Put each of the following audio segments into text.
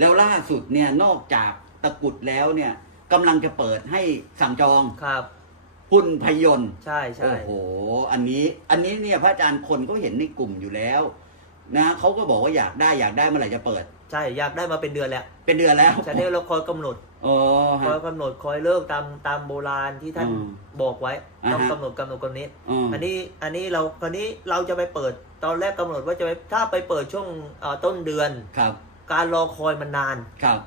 แล้วล่าสุดเนี่ยนอกจากตะกรุดแล้วเนี่ยกำลังจะเปิดให้สั่งจองครับหุ่นพยนต์ใช่ใช่โอ้โห อันนี้ อันนี้เนี่ยพระอาจารย์คนก็เห็นในกลุ่มอยู่แล้ว นะเขาก็บอกว่าอยากได้อยากได้เมื่อไหร่จะเปิด ใช่อยากได้มาเป็นเดือนแล้วเป็นเดือนแล้วฉะนั้นเราคอยกำหนดอ๋อคอฮะยกำหนดคอยเลิกตามตามโบราณที่ท่านอืมบอกไว้อ่าฮะต้องกำหนดกำหนดกำหนดนี้ อืมอันนี้อันนี้เราคราวนี้เราจะไปเปิด ตอนแรกกำหนดว่าจะไปถ้าไปเปิดช่วงเอ่อต้นเดือน ครับ การรอคอยมันนาน ครับ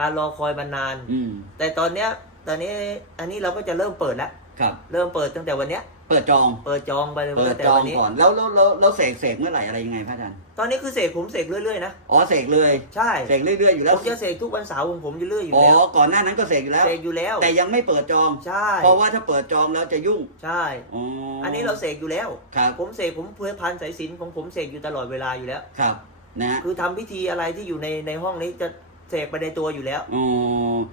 การรอคอยมันนาน อืมแต่ตอนเนี้ยตอนนี้อันนี้เราก็จะเริ่มเปิดแล้ว ครับ เริ่มเปิดตั้งแต่วันเนี้ย เปิดจอง เปิดจองไปเลยเปิดตั้งแต่จอวังนนี้ ก่อน แล้วแล้วแล้วแล้วเสกเสกเมื่อไหร่อะไรยังไงพระอาจารย์ ตอนนี้คือเสกผมเสกเรื่อยๆนะ อ๋อเสกเลย ใช่ เสกเรื่อยๆอยู่แล้ผว มจะเสกทุกวันเสาร์ของผมจะเรื่อยอยู่อ๋อ แล้ว ก่อนหน้านั้นก็เสกอยู่แล้ว เสกอยู่แล้ว แต่ยังไม่เปิดจอง ใช่ เพราะว่าถ้าเปิดจองแล้วจะยุ่ง ใช่ อ๋ออัอันนี้เราเสกอยู่แล้ว ครับ ผมเสกผมเพื่อพันสายสิญจนของผมเสกอยู่ตลอดเวลาอยู่แล้ว ครับ นะฮะคือทำพิธีอะไรที่อยู่ในในห้องนี้จะเสกไปในตัวอยู่แล้วอ๋อ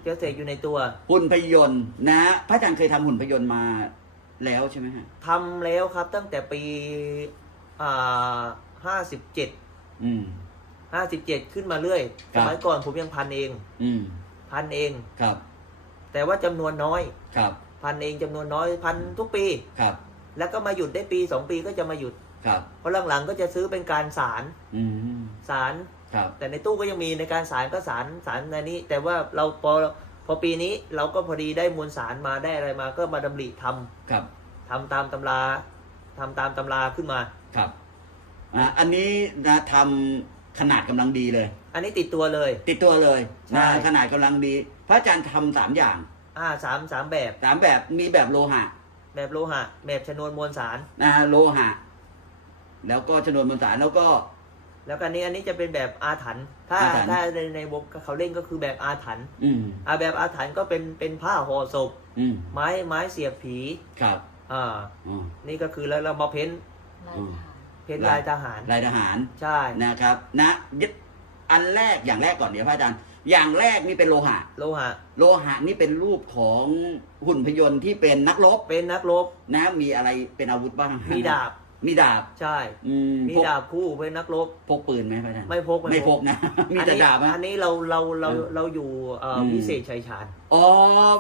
จะเสกอยู่ในตัวหุ่นพยนต์นะพระอาจารย์เคยทำหุ่นพยนต์มาแล้วใช่ไหมฮะ ทำแล้วครับตั้งแต่ปีอ่าห้าสิบเจ็ดอืม ห้าสิบเจ็ดขึ้นมาเรื่อยครัสบ มัยก่อนผมยังพันเองอืม พันเอง ครับ แต่ว่าจำนวนน้อย ครับ พันเองจำนวนน้อยพันทุกปี ครับ แล้วก็มาหยุดได้ปีสองปีก็จะมาหยุดครับ เพราะหลังๆก็จะซื้อเป็นการสารอืม สาร ครับ แต่ในตู้ก็ยังมีในการสารก็สารสารในนี้ แต่ว่าเราพอพอปีนี้เราก็พอดีได้มวลสารมาได้อะไรมาก็มาดำริทำครับทำตามตำราทำตามตำราขึ้นมาครับอะอันนี้นะทำขนาดกำลังดีเลย อันนี้ติดตัวเลย ติดตัวเลยใช่ นะขนาดกำลังดี พระอาจารย์ทำสามอย่างอ่าสามสามแบบสามแบบมีแบบโลหะแบบโลหะแบบชนวนมวลสารนะฮะโลหะ แล้วก็ชนวนมวลสารแล้วก็ แล้วก็อันนี้อันนี้จะเป็นแบบอาถรรพ์ถ้าอาถรรพ์ ถ้าในในวงเขาเล่นก็คือแบบอาถรรพ์อืมอ่าแบบอาถรรพ์ก็เป็นเป็นผ้าห่อศพ อืมไม้ไม้เสียบผีครับอ่าอ๋อนี่ก็คือแล้วเรามาเพ้นลายทหารเพ้นลายทหารลายทหารใช่ นะครับ นะยึดอันแรกอย่างแรกก่อนเดี๋ยวพระอาจารย์ อย่างแรกนี่เป็นโลหะ โลหะ โลหะนี่เป็นรูปของหุ่นพยนต์ที่เป็นนักรบเป็นนักรบนะมีอะไรเป็นอาวุธบ้างมีดาบ มีดาบใช่ อืมมีพกดาบคู่เป็นนักรบ พกปืนไหมพระอาจารย์ไม่พกไม่พกนะ มีแต่อันนี้ดาบนะอันนี้เราเราเราเออเราอยู่เอ่ออม วิเศษชัยชาญอ๋อ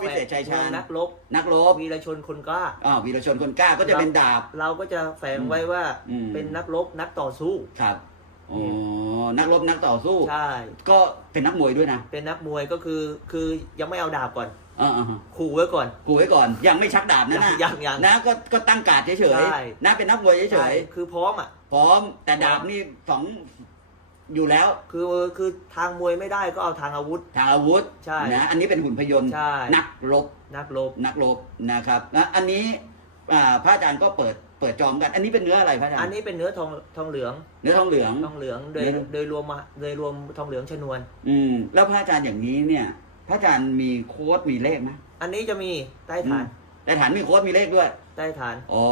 วิเศษชัยชาญนักรบนักรบวีรชนคนกล้า อ๋อวีรชนคนกล้าก็จะเป็นดาบ เราก็จะแฝงไว้ว่าอืม เป็นนักรบนักต่อสู้ ครับอ๋อนักรบนักต่อสู้ ใช่ ก็เป็นนักมวยด้วยนะ เป็นนักมวยก็คือคือยังไม่เอาดาบก่อน อ่าๆขู่ไว้ก่อน กูไว้ก่อน ยังไม่ชักดาบนะนะยังยังนะก็ก็ตั้งการดเฉยใช่ ๆนะเป็นนักมวยเฉใช่ยคือพร้อมอะ ๆพร้อมแต่ดาบนี่สองอยู่แล้ว คือคือทางมวยไม่ได้ก็เอาทางอาวุธ ทางอาวุธใช่นะอันนี้เป็นหุ่นพยนต์ใช่ นักรบนักรบ นักรบนะครับนะอันนี้อ่าพระอาจารย์ก็เปิดเปิดจอมกัน อันนี้เป็นเนื้ออะไรพระอาจารย์อันนี้เป็นเนื้อทองทองเหลืองเนื้อทองเหลือง ทองเหลืองโดยเนื้อ โดยรวมมาโดยรวมทองเหลืองชนวน อืมแล้วพระอาจารย์อย่างนี้เนี่ยพ ระอาจารย์มีโค้ดมีเลขไหมอันนี้จะมีใต้ฐาน แต่ฐานมีโค้ดมีเลขด้วย ใต้ฐาน อ๋อ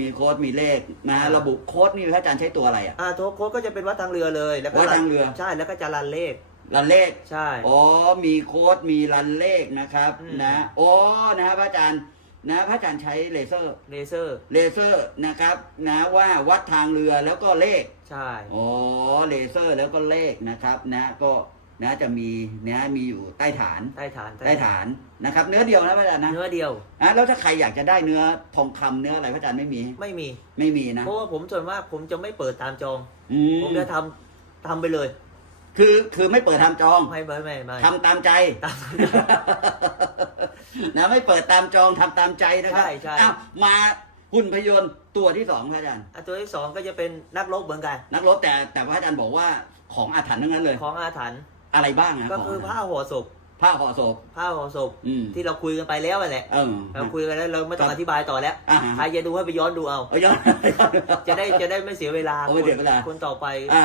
มีโค้ดมีเลขนะอ่าระบุโค้ดนี่พระอาจารย์ใช้ตัวอะไรอะ อ่าโทโค้ดก็จะเป็นวัดทางเรือเลย แล้วก็วัดทางเรือ ใช่ แล้วก็จะรันเลข รันเลข ใช่ อ๋อ มีโค้ดมีรันเลขนะครับอืมนะอ๋อนะพระอาจารย์นะพระอาจารย์ใช้เลเซอร์ เลเซอร์ เลเซอร์นะครับนะว่าวัดทางเรือแล้วก็เลข ใช่ อ๋อ เลเซอร์แล้วก็เลขนะครับนะก็ นะจะมีนะมีอยู่ใต้ฐานใต้ฐานใต้ฐานนะครับ เนื้อเดียวนะพระอาจารย์นะเนื้อเดียวนะแล้วถ้าใครอยากจะได้เนื้อทองคำเนื้ออะไรพระอาจารย์ไม่มี ไม่มีไม่มีนะเพราะว่าผมส่วนมากผมจะไม่เปิดตามจองอืมผมจะทำทำไปเลย คือคือไม่เปิดทำจองไม่ไม่ไม่ไม่ทำตามใจตามนะไม่เปิดตามจองทำตามใจนะครับใช่ใช่อ้าวมาหุ่นพยนต์ตัวที่สองพระอาจารย์อันตัวที่สองก็จะเป็นนักรบเหมือนกัน นักรบแต่แต่พระอาจารย์บอกว่าของอาถรรพ์ทั้งนั้นเลย ของอาถรรพ์ อะไรบ้างอะก็ของคืออาถรรพ์ผ้าห่อศพผ้าห่อศพผ้าห่อศพอืมที่เราคุยกันไปแล้วนั่นแหละเออเราคุยกันแล้วเราไม่ต้องอธิบายต่อแล้วอ่าใครจะดูให้ไปย้อนดูเอาเอาย้อนจะได้จะได้ไม่เสียเวลาโอ้ยเสียเวลาคนต่อไปอ่า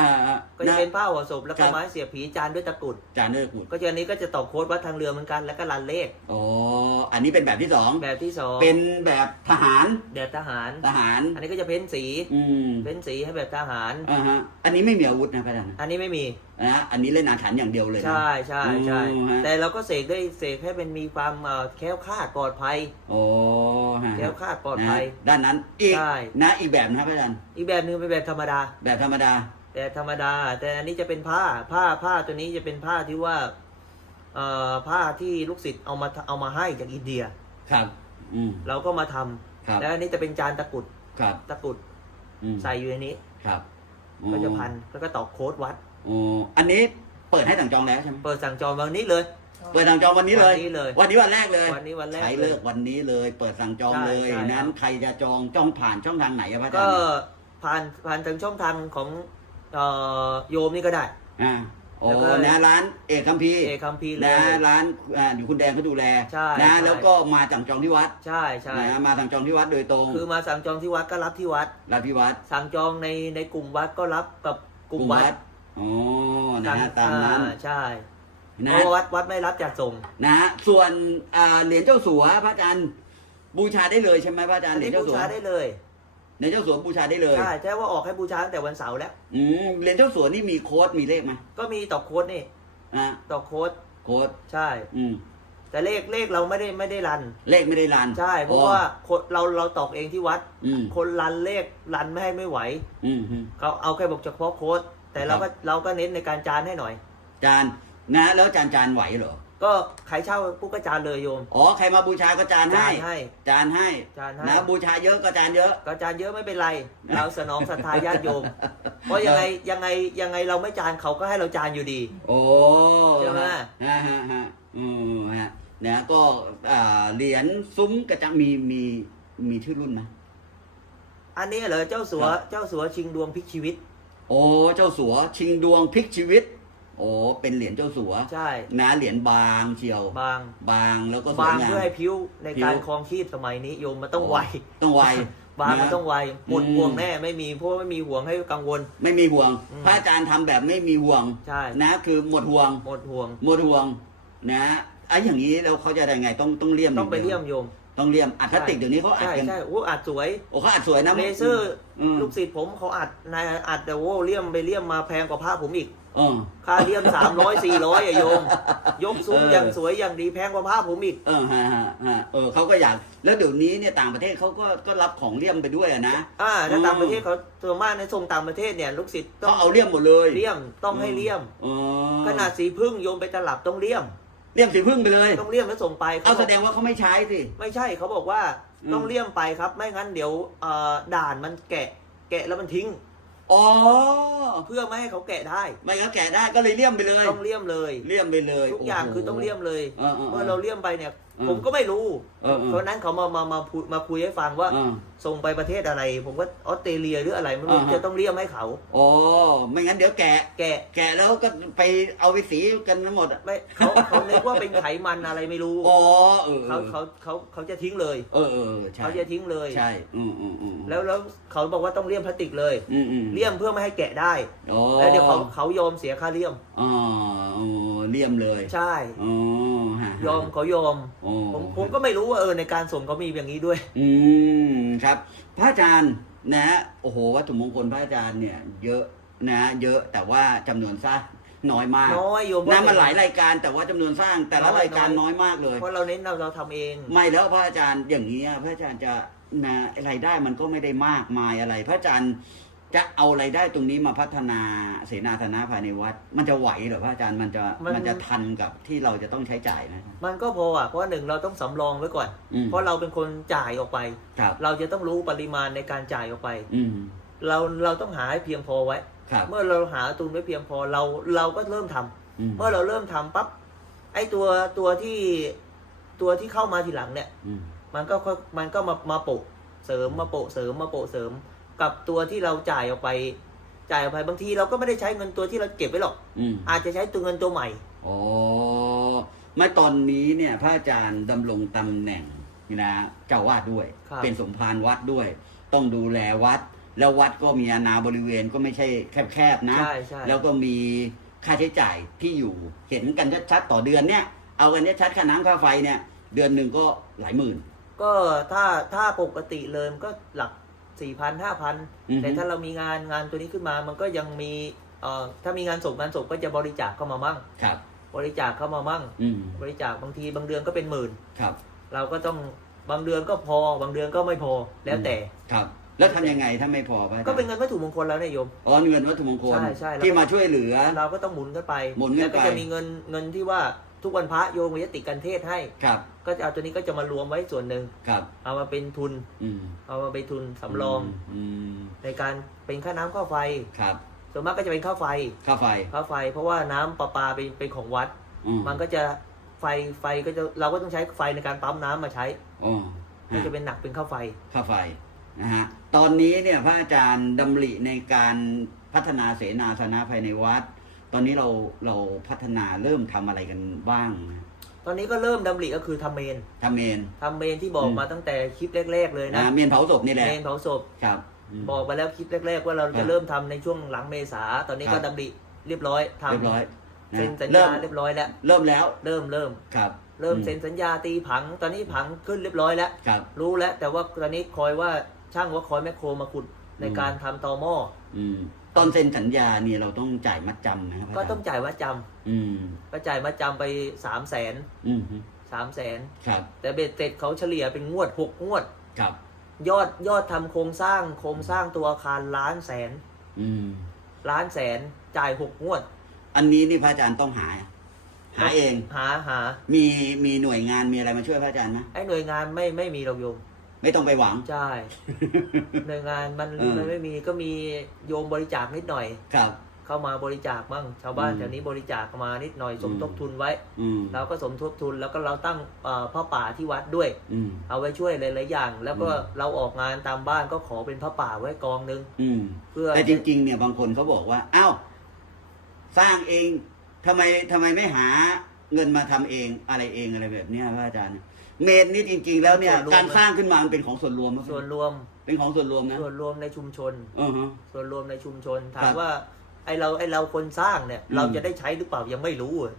ก็จะเป็นผ้าห่อศพแล้วคก็รับไม้เสียบผีจานด้วยตะกรุดจานเนื้อกุดก็จะอันนี้ก็จะตอบโค้ดวัดทางเรือเหมือนกันแล้วก็รันเลขอ๋ออันนี้เป็นแบบที่สองแบบที่สองเป็นแบบทหารแบบทหารทหาร อันนี้ก็จะเพ้นสีอืมเพ้นสีให้แบบทหารอ่าฮะอันนี้ไม่มีอาวุธนะพระอาจารย์อันนี้ไม่มี นะอันนี้เล่นอาถรรพ์อย่างเดียวเลยนะ ใช่ใช่ใช่อืมฮะ แต่เราก็เสกได้เสกให้เป็นมีความเอ่อแคล้วคลาดปลอดภัย โอ้ฮะแคล้วคลาดปลอดภัย นะด้านนั้นอีกใช่ นะอีกแบบนะครับอาจารย์อีกแบบหนึงเป็นแบบธรรมดา แบบธรรมดา แต่ธรรมดา แต่อันนี้จะเป็นผ้าผ้าผ้าตัวนี้จะเป็นผ้าที่ว่าเอ่อผ้าที่ลูกศิษย์เอามาเอามาให้จากอินเดีย ครับ อืม เราก็มาทำครับ แล้วอันนี้จะเป็นจานตะกรุดครับตะกรุดอืมใส่อยู่ในนี้ ครับก็จะพันแล้วก็ตอกโค้ดวัด อ๋ออันนี้เปิดให้สั่งจองแล้วใช่ไหมเปิดสั่งจองวันนี้เลย เปิดสั่งจองวันนี้เลย วันนี้เลยวันนี้วันแรกเลยวันนี้วันแรกใช้เลเลิยกวันนี้เลย เปิดสั่งจองใช่เลยใช่ นั้นครับใครจะจองจองผ่านช่องทางไหนอะพระอาจารก็ย์ผ่านผ่านทางช่องทางของเอ่อโยมนี่ก็ได้ อ่าโอ้แล้วก็ นะร้านเอกคัมพีร์เอกคัมพีร์เลนะย ร้านอ่าอยู่คุณแดงเขาดูแลใช่นะ ใช่ แล้วก็มาสั่งจองที่วัดใช่ใช่นะมาสั่งจองที่วัดโดยตรงคือมาสั่งจองที่วัดก็รับที่วัด รับที่วัดสั่งจองในในกลุ่มวัดก็รับกับกลุ่มวัด อ๋อนะฮะตามนั้น อ่ใช่นะเพราะวัดวัดไม่รับจัดส่งนะฮะส่วนอ่าเหรียญเจ้าสัวพระอาจารย์บูชาได้เลยใช่ไหมพระอาจารย์อันเหรียนี้ญเจ้าบูสัวชาได้เลยเหรียญเจ้าสัวบูชาได้เลยใช่ใช่ว่าออกให้บูชาตั้งแต่วันเสาร์แล้ว อืมเหรียญเจ้าสัวนี่มีโค้ดมีเลขไหมก็มีตอกโค้ดนี่อ่าตอกโค้ดโค้ดใช่ อืมแต่เลขเลขเราไม่ได้ไม่ได้รัน เลขไม่ได้รันใช่ เพราะว่าคนเราเราตอกเองที่วัด อืมคนรันเลขรันไม่ให้ไม่ไหว อืมอืมเขาเอาแค่บอกเฉพาะโค้ด แต่เราก็เราก็เน้นในการจานให้หน่อย จานนะแล้วจานจานไหวเหรอ ก็ใครเช่าปุ๊กก็จานเลยโยม อ๋อใครมาบูชาก็จานจาให้นให้ จานให้จานให้ นะบูชาเยอะก็จานเยอะ ก็จานเยอะไม่เป็นไร เราสนองศรัทธาญาติโยม เพราะยังไงยังไงยังไงเราไม่จานเขาก็ให้เราจานอยู่ดี โอ้ใช่ไหม ฮะฮะฮะอืมฮะเนี่ยก็อ่าเหรียญซุ้มกระจังมีมีมีชื่อรุ่นไหม อันนี้เหรอเจ้าสัวครับ เจ้าสัวชิงดวงพลิกชีวิต โอ้เจ้าสัวชิงดวงพลิกชีวิต โอ้เป็นเหรียญเจ้าสัวใช่ นะเหรียญบางเชียว บาง บางแล้วก็สวบายงงาม เพื่อให้พิ้วในพิ้วการครองชีพสมัยนี้โยมมันต้องไวต้องไวบางมันนะต้องไวหมดอืมห่วงแน่ไม่มีเพราะว่าไม่มีห่วงให้กังวล ไม่มีห่วง อืม พระอาจารย์ทำแบบไม่มีห่วง ใช่นะคือหมดห่วง หมดห่วงหมดห่วงนะไอ้อย่างนี้แล้วเขาจะได้ไงต้องต้องเลี่ยมต้องไปเลี่ยมโยม ต้องเลี่ยมอัดพลาสติกเดี๋ยวนี้เขาอัดใช่กัน ใช่โอ้อัดสวยโอ้เขาอัดสวยนะเลเซอร์มลูกศิษย์ผมเขาอัดนายอัดแต่โอ้เลี่ยมไปเลี่ยมมาแพงกว่าผ้าผมอีกเออ ค่าเลี่ยมสามร้อยสี่ร้อยอะโยม ยกซุ้มเออ อย่างสวยอย่างดีแพงกว่าผ้าผมอีก เออฮะฮะฮะเออเขาก็อยาก แล้วเดี๋ยวนี้เนี่ยต่างประเทศเขาก็ก็รับของเลี่ยมไปด้วยอะนะ อ่าถ้าอืม ต่างประเทศเขาส่วนมากในส่งต่างประเทศเนี่ยลูกศิษย์ต้อเขางเอาเลี่ยมหมดเลยเลี่ยมต้องให้เลี่ยม อ๋อขนาดสีพึ่งโยมไปตลับต้องเลี่ยม เลี่ยมสีพึ่งไปเลย ต้องเลี่ยมแล้วส่งไปเอาบแสอกดงว่าเขาไม่ใช้สิ ไม่ใช่เขาบอกว่าอืม ต้องเลี่ยมไปครับ ไม่งั้นเดี๋ยวเอ่อด่านมันแกะ แกะแล้วมันทิ้ง อ๋อ เพื่อไม่ให้เขาแกะได้ ไม่งั้นแกะได้ก็เลยเลี่ยมไปเลย ต้องเลี่ยมเลย เลี่ยมไปเลยทุกอย่างโโหคือต้องเลี่ยมเลย เออเออเออเมื่อเราเลี่ยมไปเนี่ย อืมผมก็ไม่รู้ เออเออเพราะฉะนั้นเขามามามาพูดมาคุยให้ฟังว่าเออส่งไปประเทศอะไร ผมก็ออสเตรเลียหรืออะไรไม่รู้อ่าฮะ จะต้องเลี่ยมให้เขา อ๋อไม่งั้นเดี๋ยวแกะ แกะแกะแล้วก็ไปเอาไปสีกันทั้งหมดอะไม่เขาเขาเนึกว่าเป็นไขมันอะไรไม่รู้อ๋อเออเขาเขาเขาเขาจะทิ้งเลยเออเออใช่เขาจะทิ้งเลย ใช่อืมอืมอืมแล้วแล้วเขาบอกว่าต้องเลี่ยมพลาสติกเลย อืมอืมเลี่ยมเพื่อไม่ให้แกะได้ อ๋อแล้วเดี๋ยวเขาเขายอมเสียค่าเลี่ยม อ๋ออ๋อเลี่ยมเลยใช่ อ๋อฮะยอมเขายอม อ๋อผมผมก็ไม่รู้ว่าเออในการส่งเขามีอย่างนี้ด้วย อืมครับ พระอาจารย์นะโอ้โหวัตถุมงคลพระอาจารย์เนี่ย เยอะนะเยอะแต่ว่าจำนวนสร้างน้อยมากน้อยโยมนะมันหลายรายการแต่ว่าจำนวนสร้างแต่ละน้อยรายการน้อยน้อยมากเลยเพราะเราเน้นเราเราทำเอง ไม่แล้วพระอาจารย์อย่างนี้ยพระอาจารย์จะนะรายได้มันก็ไม่ได้มากมายอะไร พระอาจารย์ จะเอารายได้ตรงนี้มาพัฒนาเสนาธนะภายในวัด มันจะไหวเหรอพระอาจารย์มันจะมัน มันจะทันกับที่เราจะต้องใช้จ่ายไหมมันก็พออะเพราะว่าหนึ่งเราต้องสำรองไว้ก่อน อืม เพราะเราเป็นคนจ่ายออกไป ครับเราจะต้องรู้ปริมาณในการจ่ายออกไป อืมเราเราต้องหาให้เพียงพอไว้ ครับเมื่อเราหาทุนไว้เพียงพอเราเราก็เริ่มทำอืมเมื่อเราเริ่มทำปั๊บไอ้ตัวตัวที่ตัวที่เข้ามาทีหลังเนี่ยอืมมันก็ค่อยมันก็มามาโปะเสริมมาโปะเสริมมาโปะเสริม กับตัวที่เราจ่ายออกไป จ่ายออกไปบางทีเราก็ไม่ได้ใช้เงินตัวที่เราเก็บไว้หรอก อืมอาจจะใช้ตัวเงินตัวใหม่ อ๋อไม่ตอนนี้เนี่ยพระอาจารย์ดำรงตำแหน่งนะเจ้าวาดด้วย ครับ เป็นสมภารวัดด้วย ต้องดูแลวัด แล้ววัดก็มีอาณาบริเวณก็ไม่ใช่แคบๆนะ ใช่ใช่แล้วก็มีค่าใช้จ่ายที่อยู่เห็นกันชัดๆต่อเดือนเนี่ย เอากันชัดๆค่าน้ำค่าไฟเนี่ย เดือนหนึ่งก็หลายหมื่น ก็ถ้าถ้าปกติเลยมันก็หลัก สี่พันห้าพันอือฮึ แต่ถ้าเรามีงานงานตัวนี้ขึ้นมา มันก็ยังมีเอ่อถ้ามีงานศพงานศพก็จะบริจาคเข้ามามั่ง ครับ บริจาคเข้ามามั่ง อืมบริจาคบางทีบางเดือนก็เป็นหมื่น ครับ เราก็ต้องบางเดือนก็พอ บางเดือนก็ไม่พอแล้วแต่ ครับ แล้วทำยังไงถ้าไม่พอพระอาจารย์ก็เป็นเงินวัตถุมงคลแล้วเนี่ยโยม อ๋อเงินวัตถุมงคลใช่ใช่แล้ว ที่มาช่วยเหลือ เราก็ต้องหมุนกันไปหมุนกันแล้วก็ไปจะมีเงินเงินที่ว่า ทุกวันพระโยมวิยติกันเทศให้ ครับ ก็จะเอาตัวนี้ก็จะมารวมไว้ส่วนหนึ่ง ครับเอามาเป็นทุน อืมเอามาเป็นทุนสำรอง อืมในการเป็นค่าน้ำค่าไฟ ครับส่วนมากก็จะเป็นค่าไฟ ค่าไฟค่าไฟ เพราะว่าน้ำประปาเป็นเป็นของวัด อืมันก็จะไฟไฟก็จะเราก็ต้องใช้ไฟในการปั๊มน้ำมาใช้ อ๋อก็ฮะจะเป็นหนักเป็นค่าไฟ ค่าไฟนะฮะตอนนี้เนี่ยพระอาจารย์ดำริในการพัฒนาเสนาสนะภายในวัด ตอนนี้เราเราพัฒนาเริ่มทำอะไรกันบ้างนะตอนนี้ก็เริ่มดำริก็คือทำเมนทำเมน ทำเมนที่บอกอืม มาตั้งแต่คลิปแรก ๆ เลยนะนะเมนเผาศพนี่แหละเมนเผาศพครับม บอกไปแล้วคลิปแรก ๆ ว่าเราครัจะบเริ่มทำในช่วงหลังเมษาตอนนี้ครัก็บ ดำริเรียบร้อยทำเรียบร้อยนะเซ็นสัญเริ่ญามเรียบร้อยแล้ว เริ่มแล้วเริ่มเริ่มครับเริ่มอืเซ็นสัญญาตีผัง ตอนนี้ผังขึ้นเรียบร้อยแล้ว ครับ รู้แล้วแต่ว่าตอนนี้คอยว่าช่างว่าคอยแมคโครมาขุดในอืม การทำตอหม้ออืม ตอนเซ็นสัญญาเนี่ยเราต้องจ่ายมัดจำนะครับก็ต้องาจารย์จ่ายมาจำอืมก็จ่ายมาจำไปสามแสนอืมสามแสนครับแต่เบ็ดเสร็จเขาเฉลี่ยเป็นงวดหกงวด ครับ ยอดยอดทำโครงสร้างโครงสร้างตัวอาคารล้านแสน อืม ล้านแสนจ่ายหกงวด อันนี้นี่พระอาจารย์ต้องหา หาเอง หาหามีมีหน่วยงานมีอะไรมาช่วยพระอาจารย์ไหมไอ้หน่วยงานไม่ไม่มีหรอกโยม ไม่ต้องไปหวัง ใช่หน่วยงานมันเออ มันไม่มีก็มีโยมบริจาคนิดหน่อย ครับ เข้ามาบริจาคบ้างชาวบ้านอืมแถวนี้บริจาคมานิดหน่อย สมอืมทบทุนไว้ อืมเราก็สมทบทุนแล้วก็เราตั้งเอ่อพ่อป่าที่วัดด้วย อืม เอาไว้ช่วยหลายๆอย่าง แล้วก็อืม เราออกงานตามบ้านก็ขอเป็นพระป่าไว้กองนึงอืม เพื่อ แต่จริงๆ เนี่ยบางคนเขาบอกว่า อ้าว สร้างเองทำไมทำไมไม่หาเงินมาทำเองอะไรเองอะไรแบบเนี้ยพระอาจารย์ เมนนี่จริง ๆ แล้วเนี่ยการสร้างขึ้นมามันเป็นของส่วนรวมไหมส่วนรวม เป็นของส่วนรวมนะส่วนรวมในชุมชน อือฮะ ส่วนรวมในชุมชน ถาครัมบว่าไอเราไอเราคนสร้างเนี่ย อืม เราจะได้ใช้หรือเปล่ายังไม่รู้อะ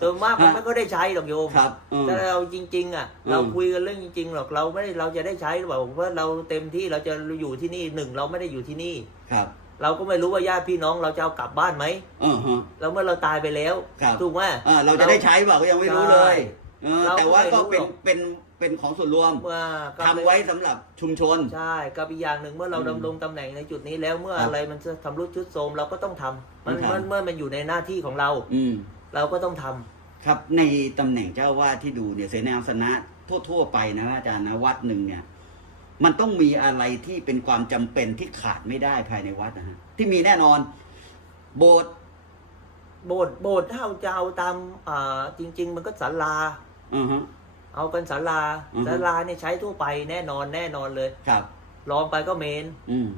ส่วนมากมันไม่ก็ได้ใช้หรอกโยมครับเออถ้าเราจริง ๆ อะ อืม เราคุยกันเรื่องจริง ๆ หรอกเราไม่ได้เราจะได้ใช้หรือเปล่าเพราะเราเต็มที่เราจะอยู่ที่นี่หนึ่งเราไม่ได้อยู่ที่นี่ ครับเราก็ไม่รู้ว่าญาติพี่น้องเราจะเอากลับบ้านไหมเออฮะ แล้วเมื่อเราตายไปแล้วครับ ถูกไหม อ่าเราจะได้ใช้เปล่าก็ยังไม่รู้เลย เออเราก็แต่ว่าก็ไม่รู้เป็นหรอกเป็นเป็นของส่วนรวมว่าก็ทำไว้สำหรับชุมชน ใช่กับอีกอย่างหนึ่งเมื่อเราอืมดำรงตำแหน่งในจุดนี้แล้วเมื่อครับอะไรมันจะทำรุดชุดโทรมเราก็ต้องทำมันต้องทำเมื่อเมื่อมันอยู่ในหน้าที่ของเรา อืม เราก็ต้องทำ ครับในตำแหน่งเจ้าวาดที่ดูเนี่ยเสนาสนะทั่วๆไปนะอาจารย์นะวัดหนึ่งเนี่ย มันต้องมีอะไรที่เป็นความจำเป็นที่ขาดไม่ได้ภายในวัดนะฮะที่มีแน่นอน โบสถ์ โบสถ์โบสถ์ถ้าเราจะเอาตามอ่าจริง ๆ มันก็ศาลา อือฮะเอากันศาลาอือฮึ ศาลาเนี่ยใช้ทั่วไปแน่นอนแน่นอนเลยครับ ลองไปก็เมน อืม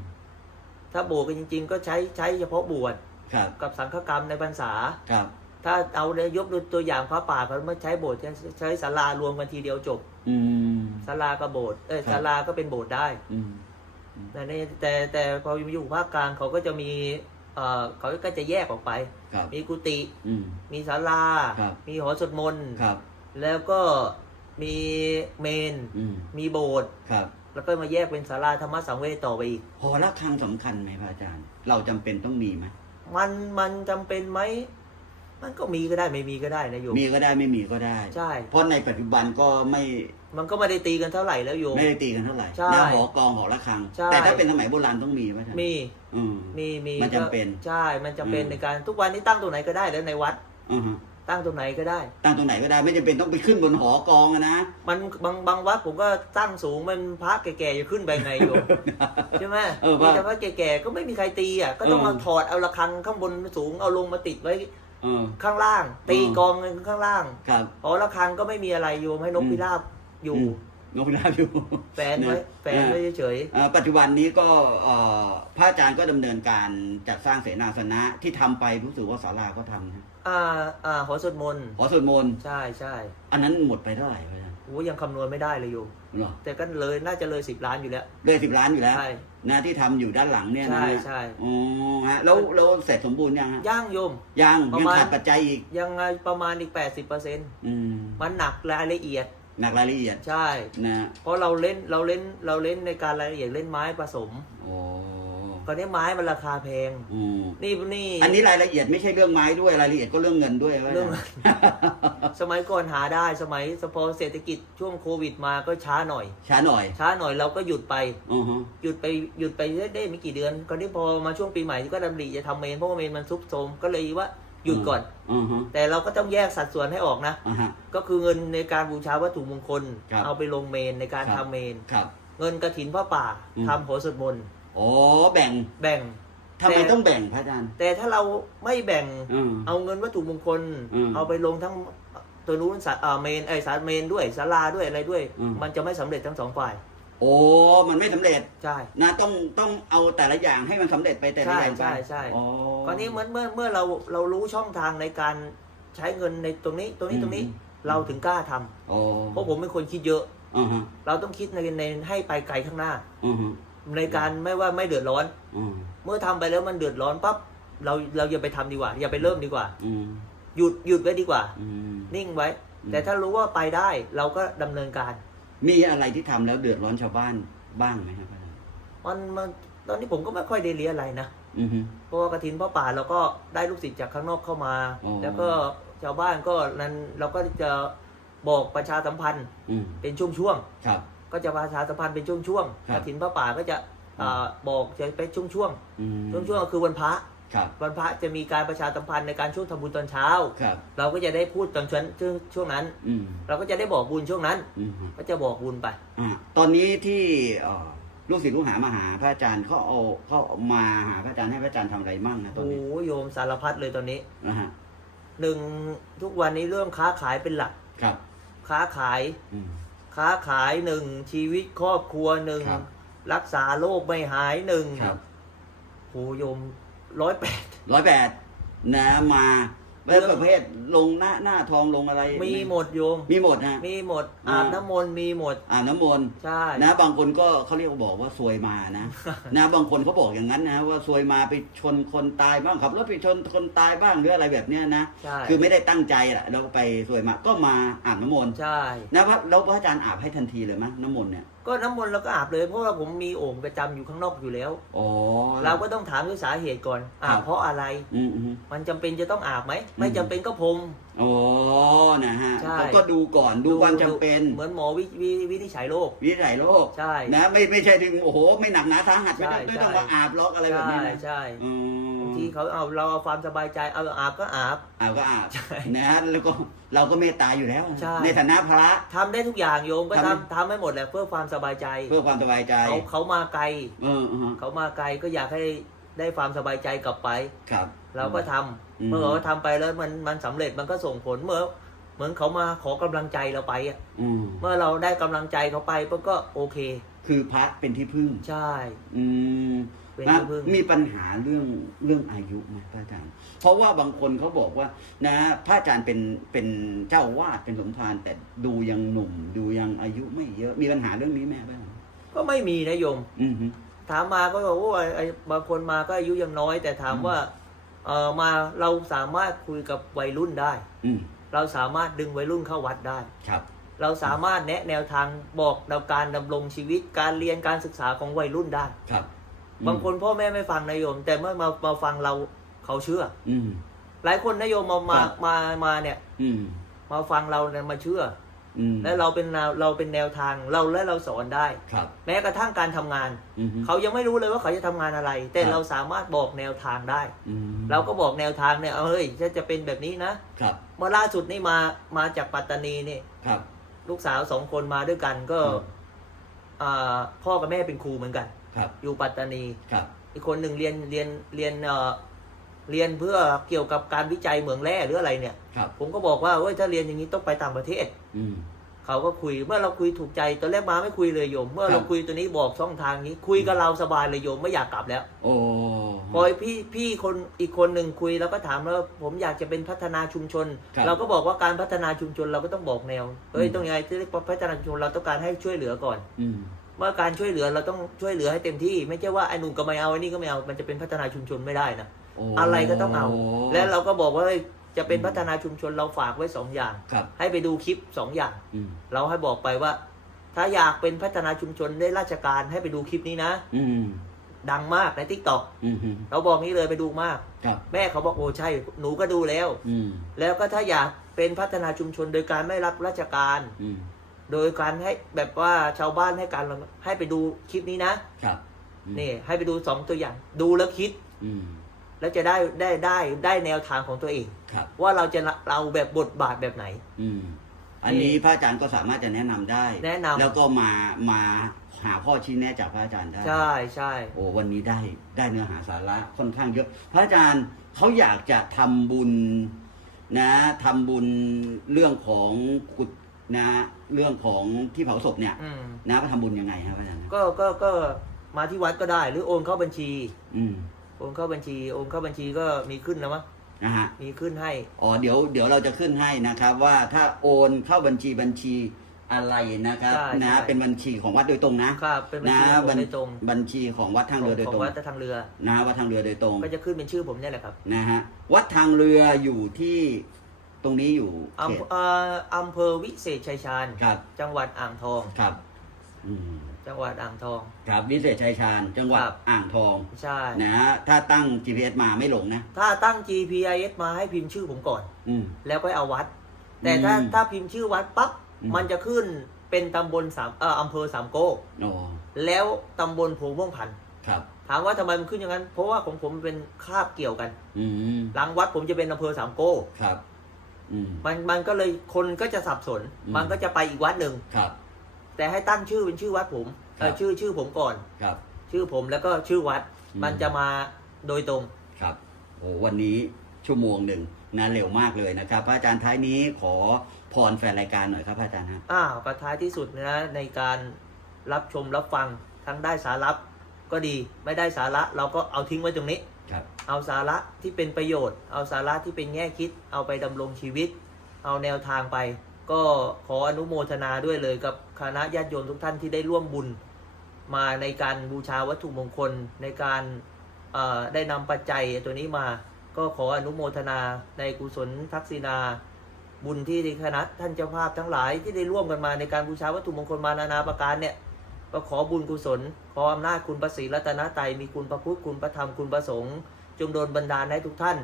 ถ้าโบสถ์กันจริง ๆ ก็ใช้ใช้เฉพาะบวชครับกับสังฆกรรมในพรรษา ครับ ถ้าเอาเลยยกดูตัวอย่างพระป่าเขาไม่ใช้โบสถ์ใช้ศาลารวมกันทีเดียวจบอืม ศาลากับโบสถ์เออครับ ศาลาก็เป็นโบสถ์ได้อืม แต่ในแต่แต่พออยู่ภาคกลางเขาก็จะมีเอ่อเขาก็จะแยกออกไป ครับ มีกุฏิอืม มีศาลา ครับ มีหอสวดมนต์ ครับ แล้วก็มีเมน อืมมีโบสถ์ครับ แล้วก็มาแยกเป็นศาลาธรรมสังเวชต่อไปอีก หอระฆังสำคัญไหมพระอาจารย์ เราจำเป็นต้องมีไหมมันมันจำเป็นไหม มันก็มีก็ได้ไม่มีก็ได้นะโยม มีก็ได้ไม่มีก็ได้ ใช่ เพราะในปัจจุบันก็ไม่มันก็ไม่ได้ตีกันเท่าไหร่แล้วโยม ไม่ได้ตีกันเท่าไหร่ใช่นะหอกองหอระฆัง ใช่ แต่ถ้าเป็นสมัยโบราณต้องมีพระอาจารย์มี อืม มีมีมันจำเป็น ก็ใช่ มันจำเป็นอืม ในการทุกวันนี้ตั้งตรงไหนก็ได้แล้วในวัด อือฮะ ตั้งตรงไหนก็ได้ ตั้งตรงไหนก็ได้ไม่จำเป็นต้องไปขึ้นบนหอกองอะนะ มันบางบางวัดผมก็ตั้งสูงมันพระแก่ๆจะขึ้นไปไงโยมใช่ไหมเออมีว่าแต่พระแก่ๆก็ไม่มีใครตีอะก็ต้องเออ มาถอดเอาระฆังข้างบนสูงเอาลงมาติดไว้เออ ข้างล่าง ตีเออ กองกันข้างล่างครับพอระฆังก็ไม่มีอะไรโยมให้นกอืมพิราบอยู่ อืม งบพิราบอยู่แฝนไว้นะแฝนไว้เฉยเอ่อปัจจุบันนี้ก็เอ่อพระอาจารย์ก็ดำเนินการจัดสร้างเสนาสนะที่ทำไปรู้สึกว่าศาลาก็ทำนะๆอ่าอ่าหอสวดมนต์หอสวดมนต์ใช่ใช่อันนั้นหมดไปเท่าไหร่พระอาจารย์โอ้ยังคำนวณไม่ได้เลยโยมเหรอแต่ก็เลยน่าจะเลยสิบล้านอยู่แล้ว เลยสิบล้านอยู่แล้วใช่นะที่ทำอยู่ด้านหลังเนี่ยนะใช่ใช่อ๋อฮะแล้วแล้วเสร็จสมบูรณ์ยังฮะย่างโยมยังประยังมาณขาดปัจจัยอีกยังไงประมาณอีกแปดสิบเปอร์เซ็นต์อืมมันหนักรายละเอียด หนักรายละเอียดใช่นะเพราะเราเล่นเราเล่นเราเล่นในการรายละเอียดเล่นไม้ผสมโอ้ก็นี้ไม้มันราคาแพง อืมนี่นี่อันนี้รายละเอียดไม่ใช่เรื่องไม้ด้วยรายละเอียดก็เรื่องเงินด้วยว่าเรื่องสมัยก่อนหาได้สมัยสพอเศรษฐกิจช่วงโควิดมาก็ช้าหน่อย ช้าหน่อยช้าหน่อยเราก็หยุดไป อือฮะหยุดไปหยุดไปได้ได้ไม่กี่เดือนก็ที่พอมาช่วงปีใหม่ก็ดำริจะทำเมนเพราะว่าเมนมันซุบโทรมก็เลยว่า หยุดก่อน อือฮะแต่เราก็ต้องแยกสัดส่วนให้ออกนะ อ่าฮะ ก็คือเงินในการบูชาวัตถุมงคล ครับ เอาไปลงเมนในการครัทำบเมน ครับ เงินกระถินพระป่าอืม ทำโหสวดมนต์อ๋อแบ่งแบ่ง ทำไมแต่ ต้องแบ่งพระอาจารย์แต่ถ้าเราไม่แบ่งอืม เอาเงินวัตถุมงคล อืมเอาไปลงทั้งตัวนู้นสาอ่าเมนไอสารเมนด้วยศาลาด้วยอะไรด้วย อืม มันจะไม่สำเร็จทั้งสองฝ่าย โอ้มันไม่สำเร็จใช่ นะต้องต้องเอาแต่ละอย่างให้มันสำเร็จไปแต่ละอย่างไปใช่ใช่ใช่ อ๋อ คราวนี้เหมือนเมื่อเมื่อเราเรารู้ช่องทางในการใช้เงินในตรงนี้ตรงนี้อืม ตรงนี้เราถึงกล้าทำอ๋อเพราะผมเป็นคนคิดเยอะอือฮะเราต้องคิดในในให้ไปไกลข้างหน้าอือฮะในการไม่ว่าไม่เดือดร้อน อืมเมื่อทำไปแล้วมันเดือดร้อนปั๊บเราเราอย่าไปทำดีกว่า อย่าไปเริ่มดีกว่า อืมหยุดหยุดไว้ดีกว่า อืม นิ่งไว้ อืม แต่ถ้ารู้ว่าไปได้เราก็ดำเนินการ มีอะไรที่ทำแล้วเดือดร้อนชาวบ้านบ้างไหมครับอาจารย์มันมันตอนนี้ผมก็ไม่ค่อยได้เรียนอะไรนะอือฮึเพราะว่ากระถินพ่อป่าเราก็ได้ลูกศิษย์จากข้างนอกเข้ามาอ๋อแล้วก็ชาวบ้านก็นั้นเราก็จะบอกประชาสัมพันธ์อืมเป็นช่วงครับๆก็จะประชาสัมพันธ์เป็นช่วงคๆรักบระถินพ่อป่าก็จะอ่าบอกจะเป็นช่วงอืมๆช่วงๆก็คือวันพระ ครับวันพระจะมีการประชาสัมพันธ์ในการช่วงทำบุญตอนเช้า ครับ เราก็จะได้พูดตอนช่วงช่วงช่วงนั้น อืมเราก็จะได้บอกบุญช่วงนั้น อืมก็จะบอกบุญไป อ่าตอนนี้ที่เอ่อลูกศิษย์ลูกหามาหาพระอาจารย์เขาเอาเขาเอามาหาพระอาจารย์ให้พระอาจารย์ทำอะไรมั่งนะตอนโอ้นี้โหโยมสารพัดเลยตอนนี้นะฮะหนึ่งทุกวันนี้เริ่มค้าขายเป็นหลัก ครับค้าขาย อืม ค้าขายหนึ่งชีวิตครอบครัวหนึ่งครับ รักษาโรคไม่หายหนึ่งครับ โหโยม ร้อยแปดร้อยแปดนะมา แล้วองประเภทลงหน้าหน้าทองลงอะไรมีหมดโยม มีหมดนะ มีหมดอ่าอาบน้ำมนต์มีหมดอ่าน้ำมนต์ใช่นะบางคนก็เขาเรียกว่าบอกว่าซวยมานะ นะบางคนเขาบอกอย่างนั้นนะ ว่าซวยมาไปชนคนตายบ้างขับรถไปชนคนตายบ้างหรืออะไรแบบเนี้ยนะใช่คือไม่ได้ตั้งใจแหละแล้วก็ไปซวยมาก็มาอาบน้ำมนต์ใช่นะพระแล้วพระอาจารย์อาบให้ทันทีเลยมั้ยน้ำมนต์เนี่ยก็น้ำมนต์เราก็อาบเลยเพราะว่าผมมีโอ่งประจำอยู่ข้างนอกอยู่แล้วอ๋อเราก็ต้องถามด้วยสาเหตุก่อนอาครับบเพราะอะไรอืมอืมมันจำเป็นจะต้องอาบไหมไม่จำเป็นก็พรมอ๋อนะฮะใช่ก็ก็ดูก่อนดูความจำเป็นเหมือนหมอวิวิวินิจฉัยโรค วิจัยโรคใช่ นะไม่ไม่ใช่ถึงโอ้โห ไม่หนักหนาสาหัสไม่ต้องใช่ไม่ต้องใช่ มาอาบล็อกอะไรแบบใช่นี้นะใช่อืมบางทีเขาเอาเราเอาความสบายใจเอาอาบก็อาบ อาบก็อาบใช่นะฮะแล้วก็เราก็เมตตาอยู่แล้ว ใช่ ในฐานะพระ ทำได้ทุกอย่างโยมก็ทำทำ ทำให้หมดแหละเพื่อความสบายใจเพื่อความสบายใจเขาเขามาไกล เออเออเขามาไกลก็อยากให้ได้ความสบายใจกลับไป ครับ เราก็ทำอืม เมื่อเขาทำไปแล้วมันมันสำเร็จมันก็ส่งผลเมื่อเหมือนเขามาขอกำลังใจเราไปอะอืมเมื่อเราได้กำลังใจเขาไปปุ๊บก็โอเค คือพระเป็นที่พึ่ง ใช่ อืมเป็นนะที่พึ่งมีปัญหาเรื่องเรื่องอายุไหมพระอาจารย์ เพราะว่าบางคนเขาบอกว่า นะพระอาจารย์เป็นเป็นเจ้าวาดเป็นสมภารแต่ดูยังหนุ่ม ดูยังอายุไม่เยอะมีปัญหาเรื่องนี้ไหมพระอาจารย์ก็ไม่มีนะโยม อืมฮึ ถามมาก็บอกว่าไอ้บางคนมาก็อายุยังน้อย แต่ถามอืมว่า เออมาเราสามารถคุยกับวัยรุ่นได้ อืมเราสามารถดึงวัยรุ่นเข้าวัดได้ ครับ เราสามารถแนะแนวทางบอกแนวการดำรงชีวิตการเรียนการศึกษาของวัยรุ่นได้ ครับบางคนพ่อแม่ไม่ฟังนายโยม แต่เมื่อมามาฟังเราเขาเชื่อ อืม หลายคนนายโยมมามาครับ มามาเนี่ย อืม มาฟังเราเนี่ยมาเชื่อ อืมและเราเป็นแนวเราเป็นแนวทางเราและเราสอนได้ ครับ แม้กระทั่งการทำงาน อืมฮึเขายังไม่รู้เลยว่าเขาจะทำงานอะไร แต่ครับ เราสามารถบอกแนวทางได้ อืมเราก็บอกแนวทางเนี่ยเอาเฮ้ยจะจะเป็นแบบนี้นะครับเมื่อล่าสุดนี่มามาจากปัตตานีนี่ ครับ ลูกสาวสองคนมาด้วยกันก็อืม อ่าพ่อกับแม่เป็นครูเหมือนกัน ครับอยู่ปัตตานี ครับอีกคนหนึ่งเรียนเรียนเรียนเอ่อ เรียนเพื่อเกี่ยวกับการวิจัยเหมืองแร่หรืออะไรเนี่ย ครับ ผมก็บอกว่าเฮ้ยถ้าเรียนอย่างนี้ต้องไปต่างประเทศ อืม เขาก็คุยเมื่อเราคุยถูกใจตอนแรกมาไม่คุยเลยโยม เมื่อครับเราคุยตัวนี้บอกช่องทางนี้ คุยกับเราสบายเลยโยมไม่อยากกลับแล้ว โอ้ พอพี่พี่คนอีกคนหนึ่งคุยแล้วก็ถามแล้วผมอยากจะเป็นพัฒนาชุมชน ครับเราก็บอกว่าการพัฒนาชุมชนเราก็ต้องบอกแนวเฮ้ยอืม ต้องยังไงที่พัฒนาชุมชนเราต้องการให้ช่วยเหลือก่อน อืม เมื่อการช่วยเหลือเราต้องช่วยเหลือให้เต็มที่ ไม่ใช่ว่าไอ้หนุ่มก็ไม่เอาไอ้นี่ก็ไม่เอามันจะเป็นพัฒนาชุมชนไม่ได้นะโอ้อะไรก็ต้องเอา และเราก็บอกว่าเฮ้ยจะเป็นพัฒนาชุมชนเราฝากไว้สองอย่าง ครับ ให้ไปดูคลิปสองอย่าง อืมเราให้บอกไปว่า ถ้าอยากเป็นพัฒนาชุมชนได้ราชการให้ไปดูคลิปนี้นะ อืมดังมากในทิกตอกอืมฮึเราบอกนี้เลยไปดูมาก ครับ แม่เขาบอกโอ้ใช่ หนูก็ดูแล้ว อืมแล้วก็ถ้าอยากเป็นพัฒนาชุมชนโดยการไม่รับราชการ อืมโดยการให้แบบว่าชาวบ้านให้การให้ไปดูคลิปนี้นะครับ อืม นี่ให้ไปดูสองตัวอย่าง ดูแล้วคิด อืม แล้วจะได้ได้ได้ได้แนวทางของตัวเอง ครับ ว่าเราจะเราแบบบทบาทแบบไหน อืม อันนี้พระอาจารย์ก็สามารถจะแนะนำได้ แนะนำ แล้วก็มามาหาข้อชี้แนะจากพระอาจารย์ได้ ใช่ใช่ โอ้วันนี้ได้ได้เนื้อหาสาระค่อนข้างเยอะ พระอาจารย์เขาอยากจะทำบุญนะทำบุญเรื่องของกุดนะเรื่องของที่เผาศพเนี่ย อืมนะก็ทำบุญยังไงครับพระอาจารย์ก็ก็ก็มาที่วัดก็ได้ หรือโอนเข้าบัญชี อืม โอนเข้าบัญชี โอนเข้าบัญชีก็มีขึ้นแล้วมั้งนะฮะมีขึ้นให้ อ๋อเดี๋ยวเดี๋ยวเราจะขึ้นให้นะครับ ว่าถ้าโอนเข้าบัญชีบัญชีอะไรนะครับ ใช่นะ ใช่ เป็นบัญชีของวัดโดยตรงนะครับเป็นบัญนะชีของผมบัญโดยตรงบัญชีของวัดทางเรือโดยขอตรงงวัดทางเรือ นะวัดทางเรือโดยตรงก็จะขึ้นเป็นชื่อผมเนี่ยแหละครับนะฮะวัดทางเรืออยู่ที่ตรงนี้อยู่อำเขตเอ่ออำเภอวิเศษชัยชาญ ครับจังหวัดอ่างทอง ครับอืม จังหวัดอ่างทอง ครับวิเศษชัยชาญจังหวัดครับ อ่างทองใช่ นะฮะถ้าตั้ง GPS มาไม่หลงนะ ถ้าตั้ง GPIS มาให้พิมพ์ชื่อผมก่อน อืม แล้วก็เอาวัด แต่ถ้าอืมถ้าพิมพ์ชื่อวัดปั๊บอืม มันจะขึ้นเป็นตำบลสามเอ่ออำเภอสามโก้อ๋อแล้วตำบลโพม่วงพันธุ์ครับ ถามว่าทำไมมันขึ้นอย่างนั้น เพราะว่าของผมมันเป็นคาบเกี่ยวกัน อืม หลังวัดผมจะเป็นอำเภอสามโก้ ครับ อืม มันมันก็เลยคนก็จะสับสน อืม มันก็จะไปอีกวัดหนึ่ง ครับ แต่ให้ตั้งชื่อเป็นชื่อวัดผมเออครับ ชื่อชื่อผมก่อน ครับ ชื่อผมแล้วก็ชื่อวัด อืม มันจะมาโดยตรง ครับโอ้วันนี้ชั่วโมงหนึ่งนะเร็วมากเลยนะครับ พระอาจารย์ท้ายนี้ขอพรแฟนรายการหน่อยครับพระอาจารย์ฮะ อ้าวก็ท้ายที่สุดนะในการรับชมรับฟังทั้งได้สาระก็ดีไม่ได้สาระเราก็เอาทิ้งไว้ตรงนี้ ครับ เอาสาระที่เป็นประโยชน์ เอาสาระที่เป็นแง่คิด เอาไปดำรงชีวิต เอาแนวทางไป ก็ขออนุโมทนาด้วยเลยกับคณะญาติโยมทุกท่านที่ได้ร่วมบุญมาในการบูชาวัตถุมงคลในการได้นำปัจจัยตัวนี้มา ก็ขออนุโมทนาในกุศลทักษิณาบุญที่คณะท่านเจ้าภาพทั้งหลายที่ได้ร่วมกันมาในการบูชาวัตถุมงคลมานานาประการเนี่ยก็ขอบุญกุศล ขออำนาจคุณพระศรีรัตนตรัยมีคุณพระพุทธคุณพระธรรมคุณพระสงฆ์จงโดนบันดาลให้ทุกท่าน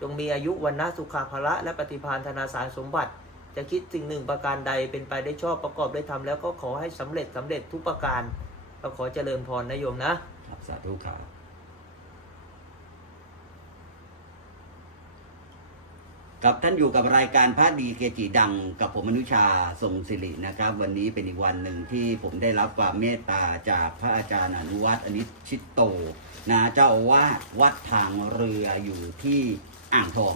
จงมีอายุวันนะสุขาภละและปฏิภาณธนาสารสมบัติ จะคิดสิ่งหนึ่งประการใดเป็นไปได้ชอบประกอบได้ทำแล้วก็ขอให้สำเร็จสำเร็จทุกประการก็ขอเจริญพรนะโยมนะ ครับสาธุครับกับท่านอยู่กับรายการพระดีเกจิดัง กับผมอนุชาทรงศิรินะครับ วันนี้เป็นอีกวันหนึ่งที่ผมได้รับความเมตตาจากพระอาจารย์อนุวัตรอนิชิตโตนะเจ้าอาวาสวัดทางเรืออยู่ที่อ่างทอง